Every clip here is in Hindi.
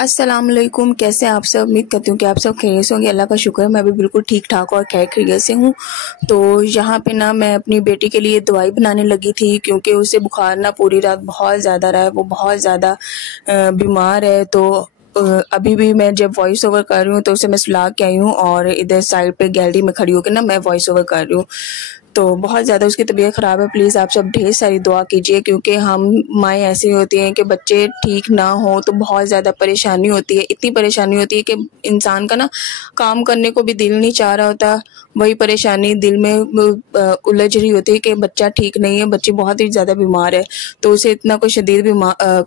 अस्सलाम वालेकुम। कैसे हैं आप सब? उम्मीद करती हूँ कि आप सब खैरियत से होंगे। अल्लाह का शुक्र है मैं भी बिल्कुल ठीक ठाक और खैर खैरियत से हूँ। तो यहाँ पे ना मैं अपनी बेटी के लिए दवाई बनाने लगी थी क्योंकि उसे बुखार ना पूरी रात बहुत ज़्यादा रहा है। वो बहुत ज़्यादा बीमार है। तो अभी भी मैं जब वॉइस ओवर कर रही हूँ तो उसे मैं सुला के आई हूँ और इधर साइड पे गैलरी में खड़ी होकर ना मैं वॉइस ओवर कर रही हूँ। तो बहुत ज़्यादा उसकी तबीयत ख़राब है। प्लीज़ आप सब ढेर सारी दुआ कीजिए क्योंकि हम माएँ ऐसी होती हैं कि बच्चे ठीक ना हो तो बहुत ज़्यादा परेशानी होती है। इतनी परेशानी होती है कि इंसान का ना काम करने को भी दिल नहीं चाह रहा होता। वही परेशानी दिल में उलझ रही होती है कि बच्चा ठीक नहीं है, बच्ची बहुत ही ज़्यादा बीमार है। तो उसे इतना कोई शदीद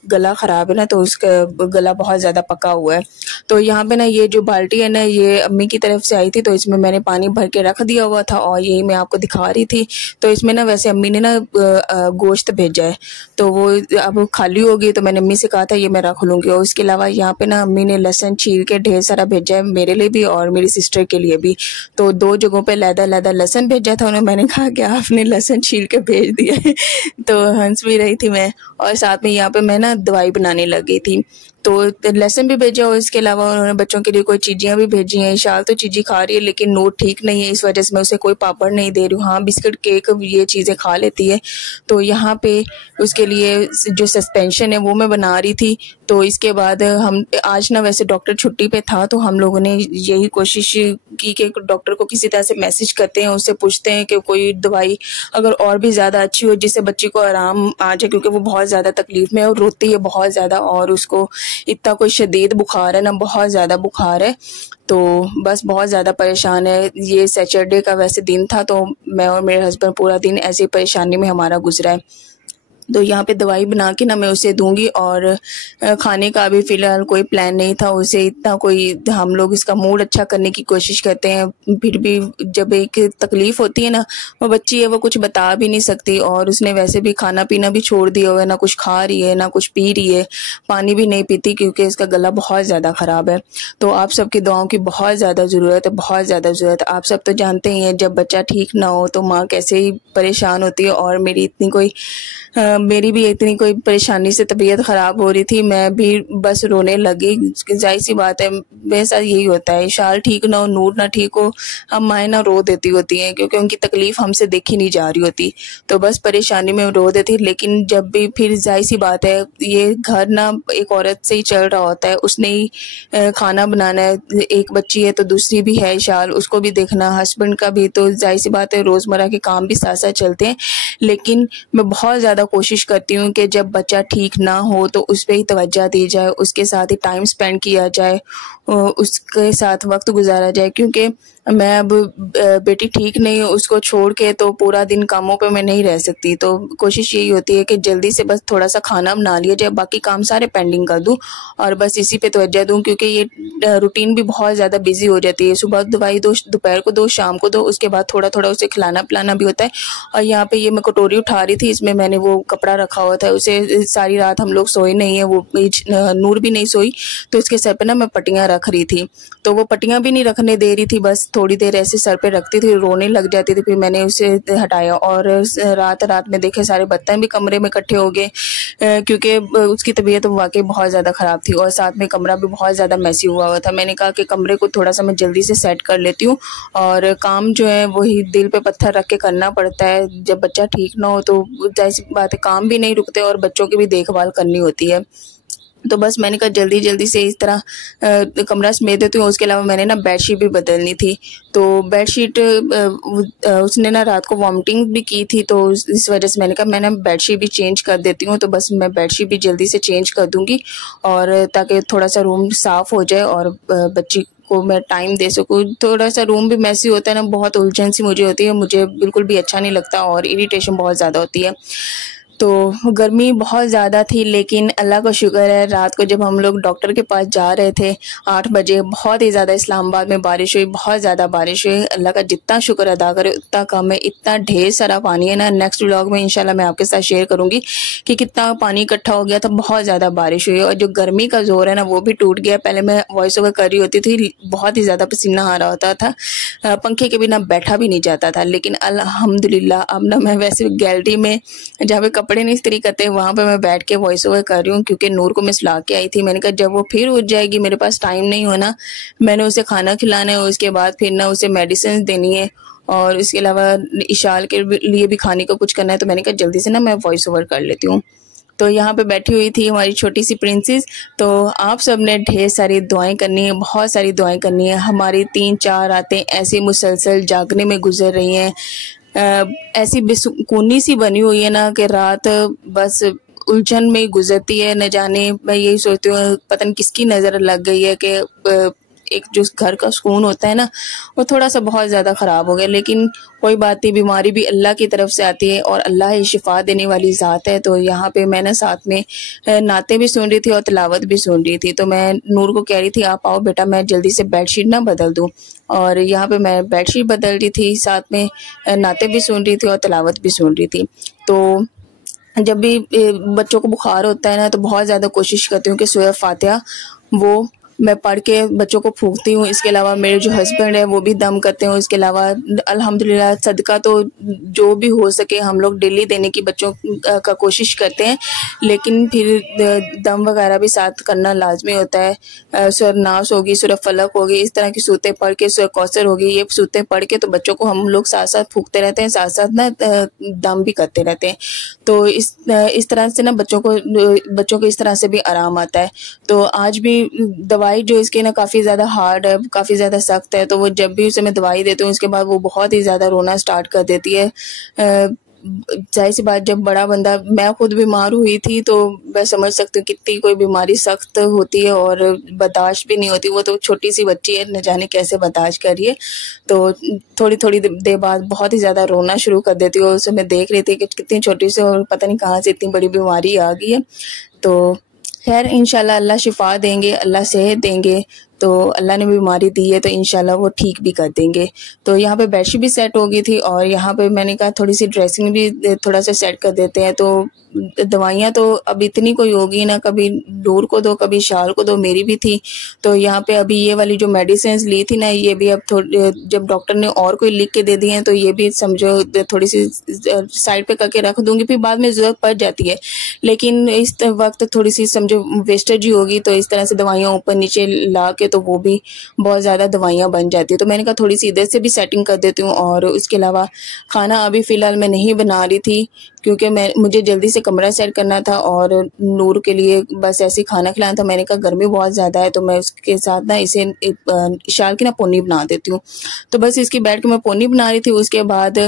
गला ख़राब है ना, तो उसका गला बहुत ज़्यादा पका हुआ है। तो यहाँ पे ना ये जो बाल्टी है ना, ये अम्मी की तरफ से आई थी, तो इसमें मैंने पानी भर के रख दिया हुआ था और यही मैं आपको दिखा रही थी। तो इसमें ना वैसे अम्मी ने ना गोश्त भेजा है, तो वो अब खाली होगी तो मैंने अम्मी से कहा था ये मैं रख लूँगी। और उसके अलावा यहाँ पे ना अम्मी ने लहसुन छील के ढेर सारा भेजा है, मेरे लिए भी और मेरी सिस्टर के लिए भी। तो 2 जगहों पे लहदा लहसुन भेजा था उन्हें। मैंने कहा कि आपने लहसुन छील के भेज दिया है तो हंस भी रही थी मैं। और साथ में यहाँ पे मैं ना दवाई बनाने लगी थी, तो लहसुन भी भेजा और इसके अलावा उन्होंने बच्चों के लिए कोई चीज़ियाँ भी भेजी हैं। इशाल तो चीज़ी खा रही है लेकिन नोट ठीक नहीं है, इस वजह से मैं उसे कोई पापड़ नहीं दे रही हूँ। हाँ, बिस्किट केक ये चीज़ें खा लेती है। तो यहाँ पे उसके लिए जो सस्पेंशन है वो मैं बना रही थी। तो इसके बाद हम आज ना वैसे डॉक्टर छुट्टी पे था, तो हम लोगों ने यही कोशिश की कि डॉक्टर को किसी तरह से मैसेज करते हैं, उससे पूछते हैं कि कोई दवाई अगर और भी ज़्यादा अच्छी हो जिससे बच्ची को आराम आ जाए, क्योंकि वो बहुत ज़्यादा तकलीफ में है और रोती है बहुत ज़्यादा और उसको इतना कोई शदीद बुखार है ना, बहुत ज़्यादा बुखार है। तो बस बहुत ज़्यादा परेशान है। ये सैटरडे का वैसे दिन था, तो मैं और मेरे हस्बैंड पूरा दिन ऐसी परेशानी में हमारा गुजरा है। तो यहाँ पे दवाई बना के ना मैं उसे दूंगी और खाने का अभी फ़िलहाल कोई प्लान नहीं था। उसे इतना कोई, हम लोग इसका मूड अच्छा करने की कोशिश करते हैं, फिर भी जब एक तकलीफ़ होती है ना, वो बच्ची है वो कुछ बता भी नहीं सकती और उसने वैसे भी खाना पीना भी छोड़ दिया हुआ है, ना कुछ खा रही है ना कुछ पी रही है, पानी भी नहीं पीती क्योंकि इसका गला बहुत ज़्यादा ख़राब है। तो आप सबकी दुआओं की बहुत ज़्यादा ज़रूरत है, बहुत ज़्यादा ज़रूरत है। आप सब तो जानते ही हैं जब बच्चा ठीक ना हो तो माँ कैसे ही परेशान होती है। और मेरी भी इतनी कोई परेशानी से तबीयत ख़राब हो रही थी, मैं भी बस रोने लगी। ज़ाहिर सी बात है मेरे साथ यही होता है, इशाल ठीक ना हो, नूर ना ठीक हो, हम माएँ ना रो देती होती हैं क्योंकि उनकी तकलीफ़ हमसे देखी नहीं जा रही होती। तो बस परेशानी में रो देती। लेकिन जब भी फिर ज़ाहिर सी बात है ये घर ना एक औरत से ही चल रहा होता है, उसने ही खाना बनाना है, एक बच्ची है तो दूसरी भी है इशाल, उसको भी देखना, हस्बैंड का भी। तो ज़ाहिर सी बात है रोज़मर्रा के काम भी साथ साथ चलते हैं। लेकिन मैं बहुत ज़्यादा कोशिश करती हूँ कि जब बच्चा ठीक ना हो तो उस पे ही तवज्जो दी जाए, उसके साथ ही टाइम स्पेंड किया जाए, उसके साथ वक्त गुजारा जाए। क्योंकि मैं अब बेटी ठीक नहीं है, उसको छोड़ के तो पूरा दिन कामों पे मैं नहीं रह सकती। तो कोशिश यही होती है कि जल्दी से बस थोड़ा सा खाना बना लिया जाए, बाकी काम सारे पेंडिंग कर दूँ और बस इसी पे तवज्जो दूँ क्योंकि ये रूटीन भी बहुत ज़्यादा बिजी हो जाती है। सुबह दवाई दो, दोपहर को दो, शाम को दो, उसके बाद थोड़ा थोड़ा उसे खिलाना पिलाना भी होता है। और यहाँ पे ये मैं कटोरी उठा रही थी, इसमें मैंने वो कपड़ा रखा हुआ था, उसे सारी रात हम लोग सोए नहीं है, वो नूर भी नहीं सोई, तो उसके सर पे ना मैं पट्टियाँ रख रही थी। तो वो पट्टियाँ भी नहीं रखने दे रही थी, बस थोड़ी देर ऐसे सर पे रखती थी, रोने लग जाती थी। फिर मैंने उसे हटाया और रात में देखे सारे बर्तन भी कमरे में इकट्ठे हो गए क्योंकि उसकी तबीयत वाकई बहुत ज़्यादा ख़राब थी और साथ में कमरा भी बहुत ज़्यादा मैसी हुआ था। मैंने कहा कि कमरे को थोड़ा सा मैं जल्दी से सेट कर लेती हूँ और काम जो है वही दिल पे पत्थर रख के करना पड़ता है। जब बच्चा ठीक ना हो तो जाहिर सी बात है काम भी नहीं रुकते और बच्चों की भी देखभाल करनी होती है। तो बस मैंने कहा जल्दी से इस तरह कमरा समेट देती हूँ। उसके अलावा मैंने ना बेडशीट भी बदलनी थी, तो बेडशीट उसने ना रात को वॉमिटिंग भी की थी, तो इस वजह से मैंने कहा मैं ना बेडशीट भी चेंज कर देती हूँ। तो बस मैं बेडशीट भी जल्दी से चेंज कर दूँगी और ताकि थोड़ा सा रूम साफ़ हो जाए और बच्ची को मैं टाइम दे सकूँ। थोड़ा सा रूम भी मैसी होता है ना, बहुत उलझन सी मुझे होती है, मुझे बिल्कुल भी अच्छा नहीं लगता और इरिटेशन बहुत ज़्यादा होती है। तो गर्मी बहुत ज़्यादा थी लेकिन अल्लाह का शुक्र है रात को जब हम लोग डॉक्टर के पास जा रहे थे 8 बजे, बहुत ही ज़्यादा इस्लामाबाद में बारिश हुई, बहुत ज़्यादा बारिश हुई। अल्लाह का जितना शुक्र अदा करे उतना कम है, इतना ढेर सारा पानी है ना। नेक्स्ट व्लॉग में इंशाल्लाह मैं आपके साथ शेयर करूँगी कि कितना पानी इकट्ठा हो गया था, बहुत ज़्यादा बारिश हुई और जो गर्मी का जोर है ना वो भी टूट गया। पहले मैं वॉइस ओवर कर रही होती थी, बहुत ही ज़्यादा पसीना आ रहा होता था, पंखे के बिना बैठा भी नहीं जाता था। लेकिन अल्हम्दुलिल्लाह अब ना मैं वैसे गैलरी में जहाँ पे कपड़े नहीं इस्त्री करते, वहाँ पे मैं बैठ के वॉइस ओवर कर रही हूँ, क्योंकि नूर को मैं सुला के आई थी। मैंने कहा जब वो फिर उठ जाएगी, मेरे पास टाइम नहीं होना, मैंने उसे खाना खिलाना है, उसके बाद फिर ना उसे मेडिसिन देनी है और इसके अलावा इशाल के लिए भी खाने को कुछ करना है। तो मैंने कहा जल्दी से ना मैं वॉइस ओवर कर लेती हूँ। तो यहाँ पे बैठी हुई थी हमारी छोटी सी प्रिंसेस। तो आप सब ने ढेर सारी दुआएं करनी है, बहुत सारी दुआएं करनी है। हमारी 3-4 रातें ऐसे मुसलसल जागने में गुजर रही हैं, ऐसी बेसुकूनी सी बनी हुई है ना कि रात बस उलझन में गुजरती है। न जाने, मैं यही सोचती हूँ पता नहीं किसकी नज़र लग गई है कि एक जो घर का सुकून होता है ना, वो थोड़ा सा बहुत ज़्यादा ख़राब हो गया। लेकिन कोई बात नहीं, बीमारी भी अल्लाह की तरफ से आती है और अल्लाह ही शिफा देने वाली ज़ात है। तो यहाँ पे मैं ना साथ में नाते भी सुन रही थी और तिलावत भी सुन रही थी। तो मैं नूर को कह रही थी आप आओ बेटा, मैं जल्दी से बेडशीट ना बदल दूँ। और यहाँ पे मैं बेडशीट बदल रही थी, साथ में नाते भी सुन रही थी और तिलावत भी सुन रही थी। तो जब भी बच्चों को बुखार होता है ना, तो बहुत ज़्यादा कोशिश करती हूँ कि सूरह फातिहा वो मैं पढ़ के बच्चों को फूंकती हूँ। इसके अलावा मेरे जो हस्बैंड है वो भी दम करते हैं। इसके अलावा अल्हम्दुलिल्लाह सदका तो जो भी हो सके हम लोग डेली देने की बच्चों का कोशिश करते हैं, लेकिन फिर दम वगैरह भी साथ करना लाजमी होता है। सूरह नास होगी, सूरह फलक होगी, इस तरह की सूरतें पढ़ के, सूरह कौसर होगी, ये सूरतें पढ़ के तो बच्चों को हम लोग साथ साथ फूंकते रहते हैं, साथ साथ ना दम भी करते रहते हैं। तो इस तरह से ना बच्चों को इस तरह से भी आराम आता है। तो आज भी दवाई जो इसके ना काफ़ी ज़्यादा हार्ड है, काफ़ी ज़्यादा सख्त है। तो वो जब भी उसे मैं दवाई देती हूँ उसके बाद वो बहुत ही ज़्यादा रोना स्टार्ट कर देती है। जाहिर सी बात, जब बड़ा बंदा, मैं खुद बीमार हुई थी तो मैं समझ सकती हूँ कितनी कोई बीमारी सख्त होती है और बर्दाश्त भी नहीं होती। वो तो छोटी सी बच्ची है, न जाने कैसे बर्दाश्त कर रही है। तो थोड़ी थोड़ी देर बाद बहुत ही ज़्यादा रोना शुरू कर देती है और उसे मैं देख रही थी कि कितनी छोटी सी और पता नहीं कहाँ से इतनी बड़ी बीमारी आ गई है। तो खैर इंशाल्लाह अल्लाह शिफा देंगे, अल्लाह सेहत देंगे। तो अल्लाह ने बीमारी दी है तो इंशाल्लाह वो ठीक भी कर देंगे। तो यहाँ पे बेडशीट भी सेट हो गई थी और यहाँ पे मैंने कहा थोड़ी सी ड्रेसिंग भी थोड़ा सा सेट कर देते हैं। तो दवाइयाँ तो अब इतनी कोई होगी ना, कभी नूर को दो, कभी शाल को दो, मेरी भी थी। तो यहाँ पे अभी ये वाली जो मेडिसिन ली थी ना, ये भी अब जब डॉक्टर ने और कोई लिख के दे दी हैं तो ये भी समझो थोड़ी सी साइड पे करके रख दूंगी, फिर बाद में ज़रूरत पड़ जाती है। लेकिन इस वक्त थोड़ी सी समझो वेस्टेज ही होगी, तो इस तरह से दवाइयाँ ऊपर नीचे ला के तो वो भी बहुत ज़्यादा दवाइयाँ बन जाती है। तो मैंने कहा थोड़ी सी इधर से भी सेटिंग कर देती हूँ। और उसके अलावा खाना अभी फ़िलहाल मैं नहीं बना रही थी, क्योंकि मुझे जल्दी से कमरा सेट करना था और नूर के लिए बस ऐसे ही खाना खिलाना था। मैंने कहा गर्मी बहुत ज़्यादा है तो मैं उसके साथ ना इसे इशाल की ना पोनी बना देती हूँ। तो बस इसकी बैठ के मैं पोनी बना रही थी। उसके बाद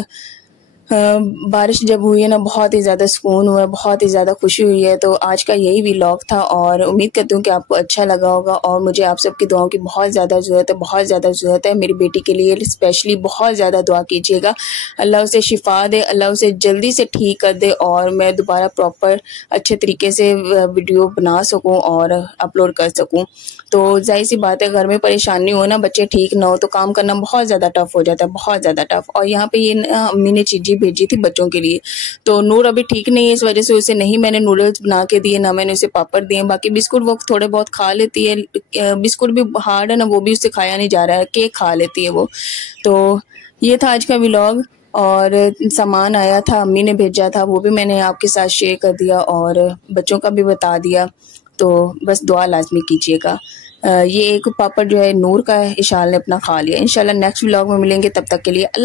बारिश जब हुई है ना, बहुत ही ज़्यादा सुकून हुआ है, बहुत ही ज़्यादा खुशी हुई है। तो आज का यही व्लॉग था और उम्मीद करती हूँ कि आपको अच्छा लगा होगा। और मुझे आप सबकी दुआओं की बहुत ज़्यादा ज़रूरत है, बहुत ज़्यादा ज़रूरत है। मेरी बेटी के लिए स्पेशली बहुत ज़्यादा दुआ कीजिएगा, अल्लाह उसे शिफा दे, अल्लाह उसे जल्दी से ठीक कर दे और मैं दोबारा प्रॉपर अच्छे तरीके से वीडियो बना सकूँ और अपलोड कर सकूँ। तो जाहिर सी बात है, घर में परेशानी हो ना, बच्चे ठीक ना हो तो काम करना बहुत ज़्यादा टफ हो जाता है, बहुत ज़्यादा टफ। और यहाँ पे ये अम्मी ने चीज़ें भेजी थी बच्चों के लिए। तो नूर अभी ठीक नहीं है, इस वजह से उसे नहीं मैंने नूडल्स बना के दिए, ना मैंने उसे पापड़ दिए। बाकी बिस्कुट वो थोड़े बहुत खा लेती है, बिस्कुट भी हार्ड है ना, वो भी उससे खाया नहीं जा रहा है, केक खा लेती है वो। तो ये था आज का व्लॉग। और सामान आया था, अम्मी ने भेजा था, वो भी मैंने आपके साथ शेयर कर दिया और बच्चों का भी बता दिया। तो बस दुआ लाजमी कीजिएगा। ये एक पापड़ जो है नूर का है, इशाल ने अपना खा लिया। इंशाल्लाह नेक्स्ट व्लॉग में मिलेंगे, तब तक के लिए अल्लाह।